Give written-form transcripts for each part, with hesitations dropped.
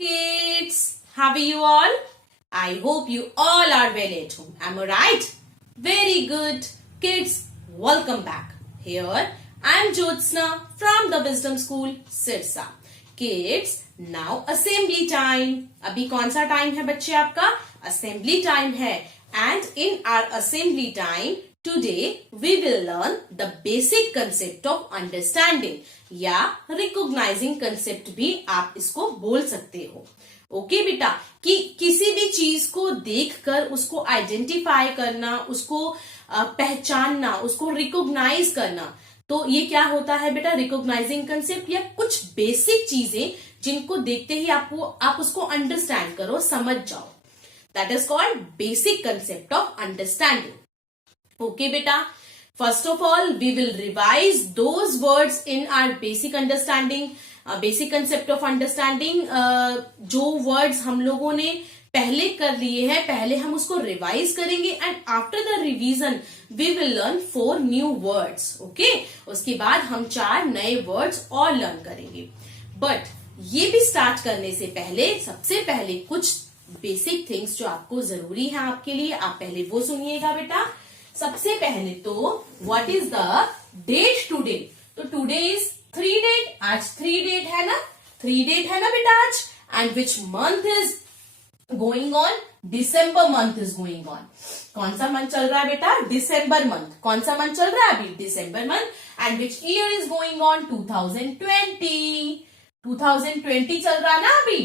Kids, how are you all? I hope you all are well at home. Am I right? Very good. Kids, welcome back. Here, I am Jyotsna from the Wisdom School, Sirsa. Kids, now assembly time. अभी कौन सा time है बच्चे आपका? Assembly time है. And in our assembly time, today we will learn the basic concept of understanding या recognizing concept भी आप इसको बोल सकते हो. ओके बेटा, कि किसी भी चीज को देखकर उसको आइडेंटिफाई करना, उसको पहचानना, उसको रिकॉग्नाइज करना, तो ये क्या होता है बेटा? रिकॉग्नाइजिंग कंसेप्ट या कुछ बेसिक चीजें जिनको देखते ही आप उसको अंडरस्टैंड करो, समझ जाओ. That is called basic concept of understanding. Okay beta, first of all we will revise those words in our basic understanding, basic concept of understanding. जो words हम लोगों ने पहले कर लिए हैं, पहले हम उसको रिवाइज करेंगे and after the revision we will learn 4 new words. Okay, उसके बाद हम 4 नए वर्ड्स और लर्न करेंगे. बट ये भी स्टार्ट करने से पहले सबसे पहले कुछ बेसिक थिंग्स जो आपको जरूरी है आपके लिए, आप पहले वो सुनिएगा बेटा. सबसे पहले तो what is the date today? तो टुडे इज 3 डेट. आज 3 डेट है ना? 3 डेट है ना बेटा आज. And which month is going on? December month is going on. कौन सा मंथ चल रहा है बेटा? December month. कौन सा मंथ चल रहा है अभी? December month. And which year is going on? 2020. 2020 चल रहा है ना अभी.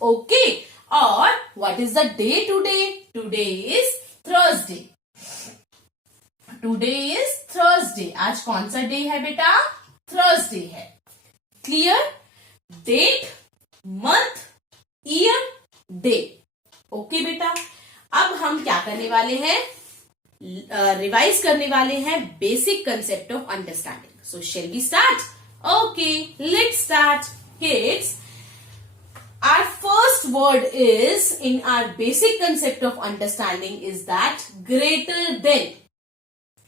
ओके, और what is the day today? Today is Thursday. Today is Thursday. आज कौन सा डे है बेटा? थर्सडे है. Clear? Date, month, year, day. Okay बेटा, अब हम क्या करने वाले हैं? रिवाइज करने वाले हैं basic concept of understanding. So shall we start? Okay, let's start. Kids, our first word is in our basic concept of understanding is that greater than.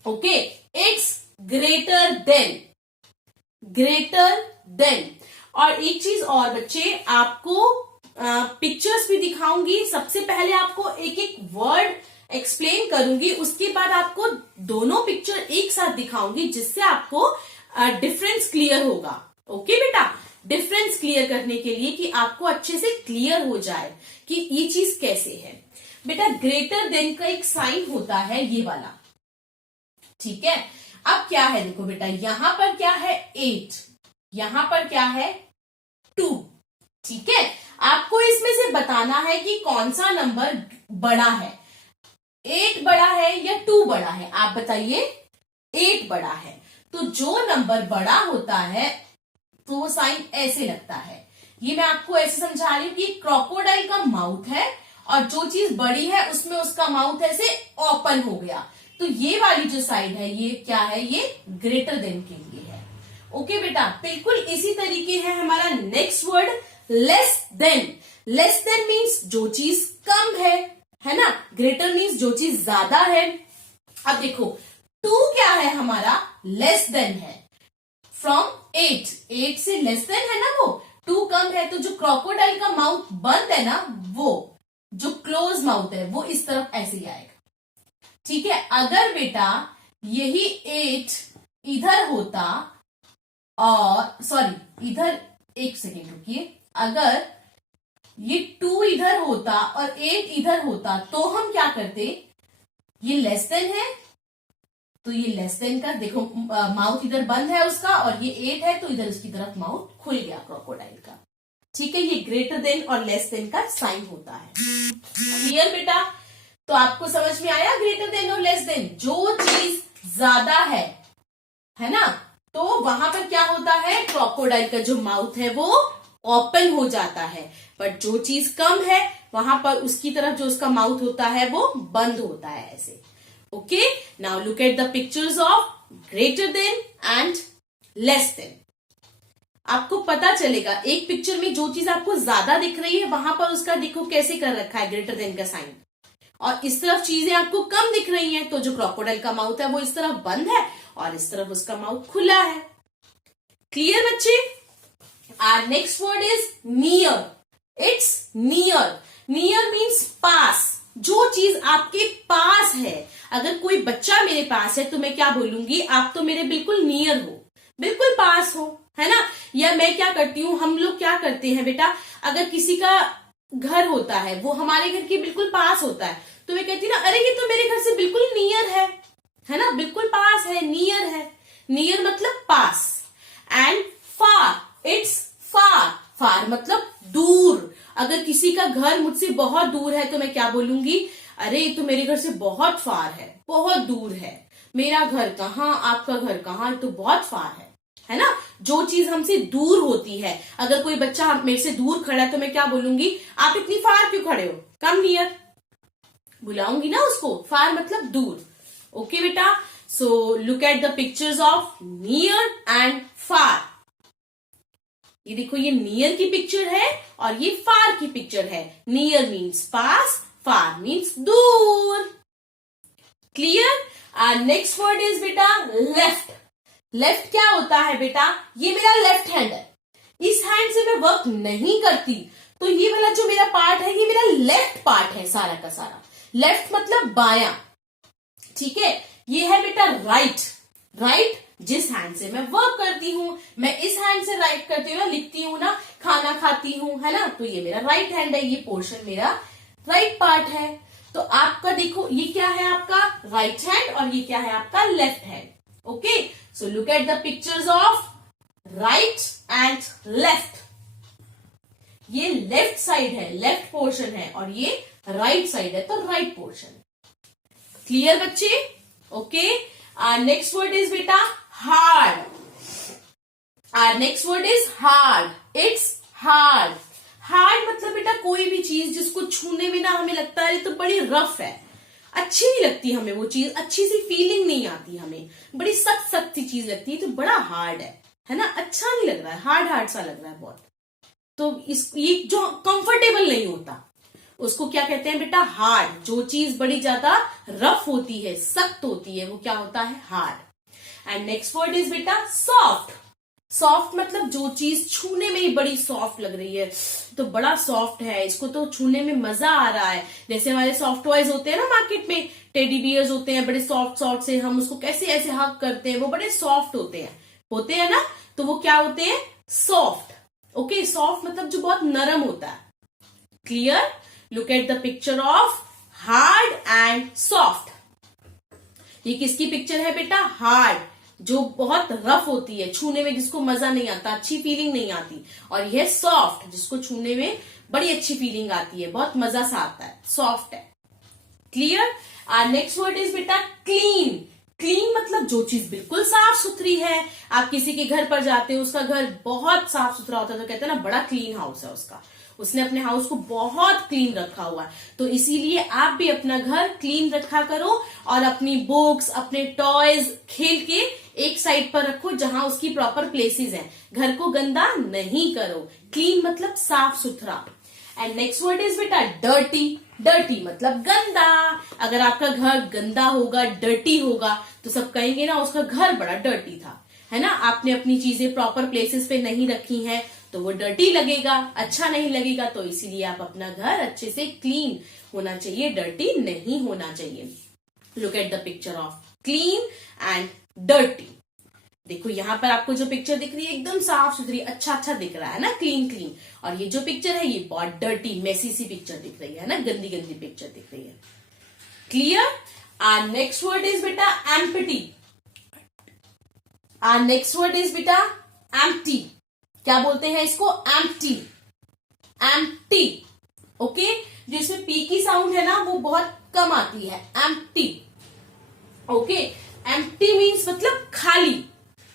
Okay, it's greater than. Greater than. और एक चीज और बच्चे, आपको pictures भी दिखाऊंगी. सबसे पहले आपको एक एक वर्ड एक्सप्लेन करूंगी, उसके बाद आपको दोनों पिक्चर एक साथ दिखाऊंगी जिससे आपको डिफरेंस क्लियर होगा. ओके बेटा, डिफरेंस क्लियर करने के लिए कि आपको अच्छे से क्लियर हो जाए कि ये चीज कैसे है. बेटा, ग्रेटर देन का एक साइन होता है ये वाला. ठीक है, अब क्या है देखो बेटा, यहां पर क्या है? 8. यहां पर क्या है? 2. ठीक है, आपको इसमें से बताना है कि कौन सा नंबर बड़ा है. 8 बड़ा है या 2 बड़ा है? आप बताइए. 8 बड़ा है. तो जो नंबर बड़ा होता है तो वो साइन ऐसे लगता है. ये मैं आपको ऐसे समझा रही हूं कि क्रोकोडाइल का माउथ है और जो चीज बड़ी है उसमें उसका माउथ ऐसे ओपन हो गया. तो ये वाली जो साइड है ये क्या है? ये ग्रेटर देन के लिए है. ओके बेटा, बिल्कुल इसी तरीके है हमारा next word less than. Less than means जो चीज कम है ना? ग्रेटर मीन्स जो चीज ज्यादा है. अब देखो, 2 क्या है हमारा? लेस देन है फ्रॉम 8. 8 से लेस देन है ना वो. 2 कम है, तो जो क्रोकोडाइल का माउथ बंद है ना, वो जो क्लोज माउथ है वो इस तरफ ऐसे ही आएगा. ठीक है, अगर बेटा यही 8 इधर होता और सॉरी इधर, एक सेकेंड रुकिए, अगर ये 2 इधर होता और 8 इधर होता तो हम क्या करते? ये लेस देन है तो ये लेस देन का देखो, माउथ इधर बंद है उसका और ये 8 है तो इधर उसकी तरफ माउथ खुल गया क्रोकोडाइल का. ठीक है, ये ग्रेटर देन और लेस देन का साइन होता है. क्लियर बेटा? तो आपको समझ में आया ग्रेटर देन और लेस देन? जो चीज ज्यादा है ना, तो वहां पर क्या होता है? क्रोकोडाइल का जो माउथ है वो ओपन हो जाता है. बट जो चीज कम है वहां पर उसकी तरफ जो उसका माउथ होता है वो बंद होता है ऐसे. Okay, now look at the pictures of greater than and less than. आपको पता चलेगा एक पिक्चर में जो चीज आपको ज्यादा दिख रही है वहां पर उसका देखो कैसे कर रखा है ग्रेटर देन का साइन, और इस तरफ चीजें आपको कम दिख रही हैं तो जो क्रोकोडाइल का माउथ है वो इस तरफ बंद है और इस तरफ उसका माउथ खुला है. क्लियर बच्चे? Our next word is near. It's near. Near means पास, जो चीज आपके पास है। अगर कोई बच्चा मेरे पास है तो मैं क्या बोलूंगी, आप तो मेरे बिल्कुल नियर हो, बिल्कुल पास हो, है ना। या मैं क्या करती हूँ, हम लोग क्या करते हैं बेटा, अगर किसी का घर होता है वो हमारे घर के बिल्कुल पास होता है तो मैं कहती ना, अरे ये तो मेरे घर से बिल्कुल नियर है ना, बिल्कुल पास है, नियर है। नियर मतलब पास। And far, it's far. फार मतलब दूर। अगर किसी का घर मुझसे बहुत दूर है तो मैं क्या बोलूंगी, अरे ये तो मेरे घर से बहुत फार है, बहुत दूर है। मेरा घर कहाँ, आपका घर कहाँ, तो बहुत फार है ना। जो चीज हमसे दूर होती है, अगर कोई बच्चा मेरे से दूर खड़ा है तो मैं क्या बोलूंगी, आप इतनी फार क्यों खड़े हो, कम नियर, बुलाऊंगी ना उसको। फार मतलब दूर। ओके बेटा, so look at the pictures of near and far. ये देखो, ये नियर की पिक्चर है और ये फार की पिक्चर है। नियर मीन्स पास, फार मीन्स दूर। क्लियर। नेक्स्ट वर्ड इज बेटा लेफ्ट। लेफ्ट क्या होता है बेटा, ये मेरा लेफ्ट हैंड है, इस हैंड से मैं वर्क नहीं करती, तो ये वाला जो मेरा पार्ट है ये मेरा लेफ्ट पार्ट है सारा का सारा। लेफ्ट मतलब बायां, ठीक है। ये है बेटा राइट। राइट जिस हैंड से मैं वर्क करती हूं, मैं इस हैंड से राइट करती हूँ ना, लिखती हूँ ना, खाना खाती हूँ, है ना, तो ये मेरा राइट हैंड है, ये पोर्शन मेरा राइट पार्ट है। तो आपका देखो, ये क्या है आपका राइट हैंड और ये क्या है आपका left hand. Okay, so look at the pictures of right and left. ये लेफ्ट साइड है, लेफ्ट पोर्शन है, और ये राइट साइड है, तो राइट पोर्शन। क्लियर बच्चे। ओके, नेक्स्ट वर्ड इज बेटा hard. Next word is hard. It's hard. Hard मतलब बेटा कोई भी चीज जिसको छूने में ना हमें लगता है तो बड़ी रफ है, अच्छी नहीं लगती हमें, वो चीज अच्छी सी फीलिंग नहीं आती हमें, बड़ी सख्त सख्त सी चीज लगती है, तो बड़ा हार्ड है ना, अच्छा नहीं लग रहा है, हार्ड हार्ड सा लग रहा है बहुत। तो ये जो कंफर्टेबल नहीं होता उसको क्या कहते हैं बेटा, हार्ड। जो चीज बड़ी ज्यादा रफ होती है, सख्त होती है, वो क्या होता है, hard. And next word is बेटा सॉफ्ट। सॉफ्ट मतलब जो चीज छूने में ही बड़ी सॉफ्ट लग रही है, तो बड़ा सॉफ्ट है, इसको तो छूने में मजा आ रहा है। जैसे हमारे सॉफ्ट टॉयज होते हैं ना मार्केट में, टेडी बियर्स होते हैं बड़े सॉफ्ट सॉफ्ट से, हम उसको कैसे ऐसे हग करते हैं, वो बड़े सॉफ्ट होते हैं ना, तो वो क्या होते हैं, सॉफ्ट। ओके, सॉफ्ट मतलब जो बहुत नरम होता है। Clear. Look at the picture of hard and soft. ये किसकी पिक्चर है बेटा, हार्ड, जो बहुत रफ होती है, छूने में जिसको मजा नहीं आता, अच्छी फीलिंग नहीं आती, और यह सॉफ्ट जिसको छूने में बड़ी अच्छी फीलिंग आती है, बहुत मजा सा आता है, सॉफ्ट है। क्लियर। नेक्स्ट वर्ड इज बेटा क्लीन। क्लीन मतलब जो चीज बिल्कुल साफ सुथरी है। आप किसी के घर पर जाते हो, उसका घर बहुत साफ सुथरा होता है तो कहते हैं ना बड़ा क्लीन हाउस है उसका, उसने अपने हाउस को बहुत क्लीन रखा हुआ है। तो इसीलिए आप भी अपना घर क्लीन रखा करो और अपनी बुक्स, अपने टॉयज, खेल के एक साइड पर रखो जहां उसकी प्रॉपर प्लेसेस हैं। घर को गंदा नहीं करो। क्लीन मतलब साफ सुथरा। एंड नेक्स्ट वर्ड इज बेटा डर्टी। डर्टी मतलब गंदा। अगर आपका घर गंदा होगा, डर्टी होगा, तो सब कहेंगे ना उसका घर बड़ा डर्टी था, है ना, आपने अपनी चीजें प्रॉपर प्लेसेस पे नहीं रखी हैं, तो वो डर्टी लगेगा, अच्छा नहीं लगेगा। तो इसीलिए आप अपना घर अच्छे से क्लीन होना चाहिए, डर्टी नहीं होना चाहिए। Look at the picture of clean and dirty. देखो यहाँ पर आपको जो पिक्चर दिख रही है एकदम साफ सुथरी, अच्छा दिख रहा है ना, क्लीन क्लीन। और ये जो पिक्चर है ये बहुत डर्टी, मेसी सी पिक्चर दिख रही है ना, गंदी गंदी पिक्चर दिख रही है। क्लियर। नेक्स्ट वर्ड इज बेटा एम्प्टी। नेक्स्ट वर्ड इज बेटा एम्प्टी। क्या बोलते हैं इसको, एम्प्टी। एम्प्टी। ओके, जो इसमें पी की साउंड है ना वो बहुत कम आती है, एम्प्टी। ओके, एम्प्टी मीन्स मतलब खाली,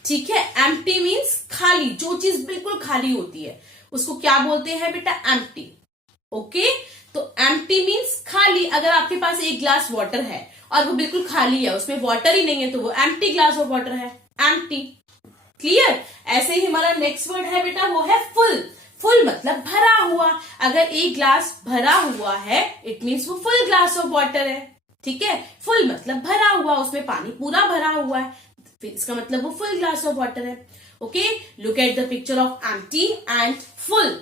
ठीक है। एम्प्टी मीन्स खाली, जो चीज बिल्कुल खाली होती है उसको क्या बोलते हैं बेटा, एम्प्टी। ओके, तो एम्प्टी मीन्स खाली। अगर आपके पास एक ग्लास वाटर है और वो बिल्कुल खाली है, उसमें वाटर ही नहीं है, तो वो एम्प्टी ग्लास ऑफ वाटर है, एम्प्टी। क्लियर। ऐसे ही हमारा नेक्स्ट वर्ड है बेटा, वो है फुल। फुल मतलब भरा हुआ। अगर एक ग्लास भरा हुआ है इट मीन्स वो फुल ग्लास ऑफ वाटर है, ठीक है। फुल मतलब भरा हुआ, उसमें पानी पूरा भरा हुआ है, फिर इसका मतलब वो फुल ग्लास ऑफ वाटर है। Okay, look at the picture of empty and full.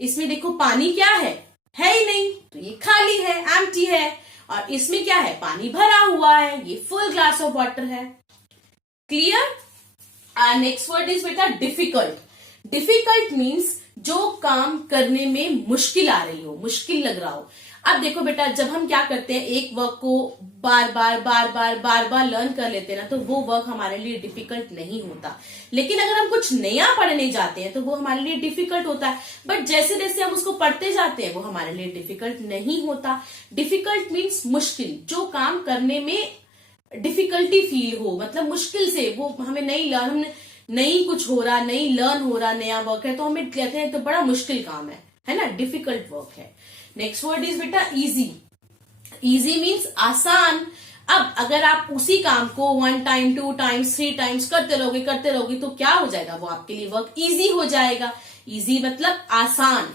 इसमें देखो पानी क्या है ही नहीं, तो ये खाली है, एम्प्टी है। और इसमें क्या है, पानी भरा हुआ है, ये फुल ग्लास ऑफ वाटर है। क्लियर? नेक्स्ट वर्ड इज बेटा डिफिकल्ट। डिफिकल्ट मीन्स जो काम करने में मुश्किल आ रही हो, मुश्किल लग रहा हो। अब देखो बेटा, जब हम क्या करते हैं, एक वर्क को बार बार लर्न कर लेते हैं ना, तो वो वर्क हमारे लिए डिफिकल्ट नहीं होता। लेकिन अगर हम कुछ नया पढ़ने जाते हैं तो वो हमारे लिए डिफिकल्ट होता है। बट जैसे जैसे हम उसको पढ़ते जाते हैं वो हमारे लिए डिफिकल्ट नहीं होता। डिफिकल्ट मीन्स मुश्किल, जो काम करने में डिफिकल्टी फील हो, मतलब मुश्किल से वो हमें नहीं कुछ हो रहा, नहीं लर्न हो रहा, नया वर्क है तो हमें कहते हैं तो बड़ा मुश्किल काम है ना, डिफिकल्ट वर्क है। नेक्स्ट वर्ड इज बेटा इजी। इजी मीन्स आसान। अब अगर आप उसी काम को 1 टाइम 2 टाइम्स 3 टाइम्स करते रहोगे तो क्या हो जाएगा, वो आपके लिए वर्क इजी हो जाएगा। इजी मतलब आसान।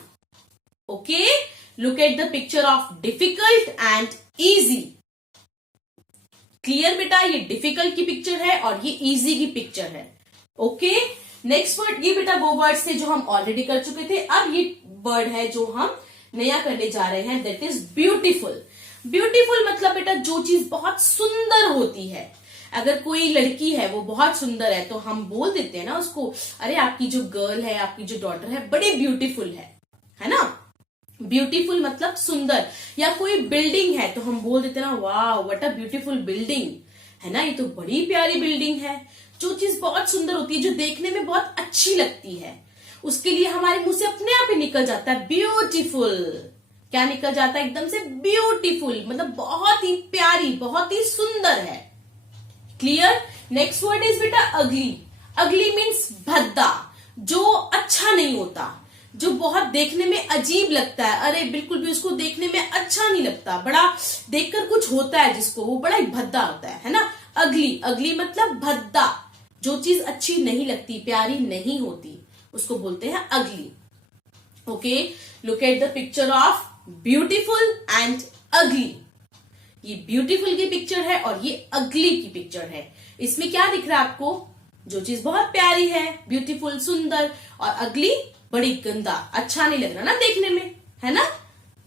Okay, look at the picture of difficult and easy. Clear बेटा, ये डिफिकल्ट की पिक्चर है और ये इजी की पिक्चर है। ओके, नेक्स्ट वर्ड, ये बेटा वो वर्ड्स थे जो हम ऑलरेडी कर चुके थे। अब ये वर्ड है जो हम नया करने जा रहे हैं, दैट इज ब्यूटीफुल। ब्यूटीफुल मतलब बेटा जो चीज बहुत सुंदर होती है। अगर कोई लड़की है वो बहुत सुंदर है तो हम बोल देते हैं ना उसको, अरे आपकी जो गर्ल है, आपकी जो डॉटर है बड़ी ब्यूटीफुल है ना। ब्यूटीफुल मतलब सुंदर। या कोई बिल्डिंग है तो हम बोल देते हैं ना, वाह व्हाट अ ब्यूटीफुल बिल्डिंग, है ना, ये तो बड़ी प्यारी बिल्डिंग है। जो चीज बहुत सुंदर होती है, जो देखने में बहुत अच्छी लगती है, उसके लिए हमारे मुंह से अपने आप ही निकल जाता है ब्यूटीफुल। क्या निकल जाता है, एकदम से ब्यूटीफुल, मतलब बहुत ही प्यारी, बहुत ही सुंदर है। क्लियर? नेक्स्ट वर्ड इज बेटा अगली। अगली मीन्स भद्दा, जो अच्छा नहीं होता, जो बहुत देखने में अजीब लगता है, अरे बिल्कुल भी उसको देखने में अच्छा नहीं लगता, बड़ा देखकर कुछ होता है जिसको, वो बड़ा ही भद्दा होता है ना। अगली, अगली मतलब भद्दा, जो चीज अच्छी नहीं लगती, प्यारी नहीं होती, उसको बोलते हैं अगली। Okay, look at the picture of beautiful and अगली। ये ब्यूटीफुल की पिक्चर है और ये अगली की पिक्चर है। इसमें क्या दिख रहा है आपको, जो चीज बहुत प्यारी है, ब्यूटीफुल सुंदर, और अगली बड़ी गंदा, अच्छा नहीं लग रहा ना देखने में, है ना।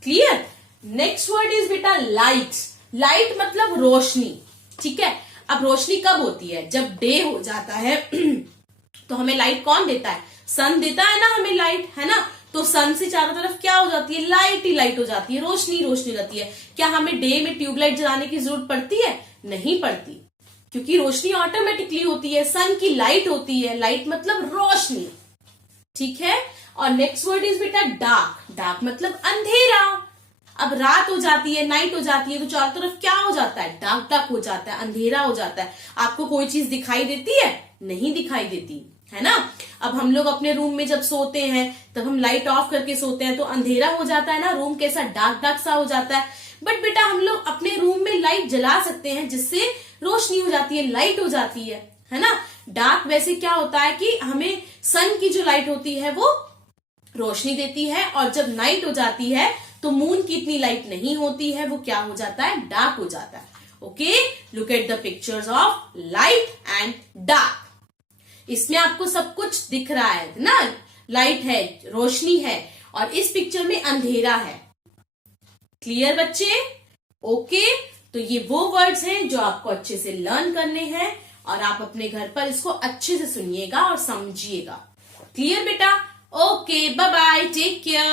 क्लियर? नेक्स्ट वर्ड इज बेटा लाइट। लाइट मतलब रोशनी, ठीक है। अब रोशनी कब होती है, जब डे हो जाता है तो हमें लाइट कौन देता है, सन देता है ना हमें लाइट, है ना। तो सन से चारों तरफ क्या हो जाती है, लाइट ही लाइट हो जाती है, रोशनी रोशनी रहती है। क्या हमें डे में ट्यूबलाइट जलाने की जरूरत पड़ती है, नहीं पड़ती, क्योंकि रोशनी ऑटोमेटिकली होती है, सन की लाइट होती है। लाइट मतलब रोशनी, ठीक है। और नेक्स्ट वर्ड इज बेटा डार्क। डार्क मतलब अंधेरा। अब रात हो जाती है, नाइट हो जाती है, तो चारों तरफ क्या हो जाता है, डार्क डार्क हो जाता है, अंधेरा हो जाता है। आपको कोई चीज दिखाई देती है, नहीं दिखाई देती, है ना। अब हम लोग अपने रूम में जब सोते हैं तब हम लाइट ऑफ करके सोते हैं तो अंधेरा हो जाता है ना, रूम कैसा डार्क डार्क सा हो जाता है। बट बेटा हम लोग अपने रूम में लाइट जला सकते हैं जिससे रोशनी हो जाती है, लाइट हो जाती है ना। डार्क वैसे क्या होता है कि हमें सन की जो लाइट होती है वो रोशनी देती है, और जब नाइट हो जाती है तो मून की इतनी लाइट नहीं होती है, वो क्या हो जाता है, डार्क हो जाता है। Okay, look at the pictures of light and dark. इसमें आपको सब कुछ दिख रहा है ना, लाइट है, रोशनी है, और इस पिक्चर में अंधेरा है। क्लियर बच्चे? ओके, तो ये वो वर्ड्स हैं जो आपको अच्छे से लर्न करने हैं, और आप अपने घर पर इसको अच्छे से सुनिएगा और समझिएगा। क्लियर बेटा? Okay, bye bye, take care.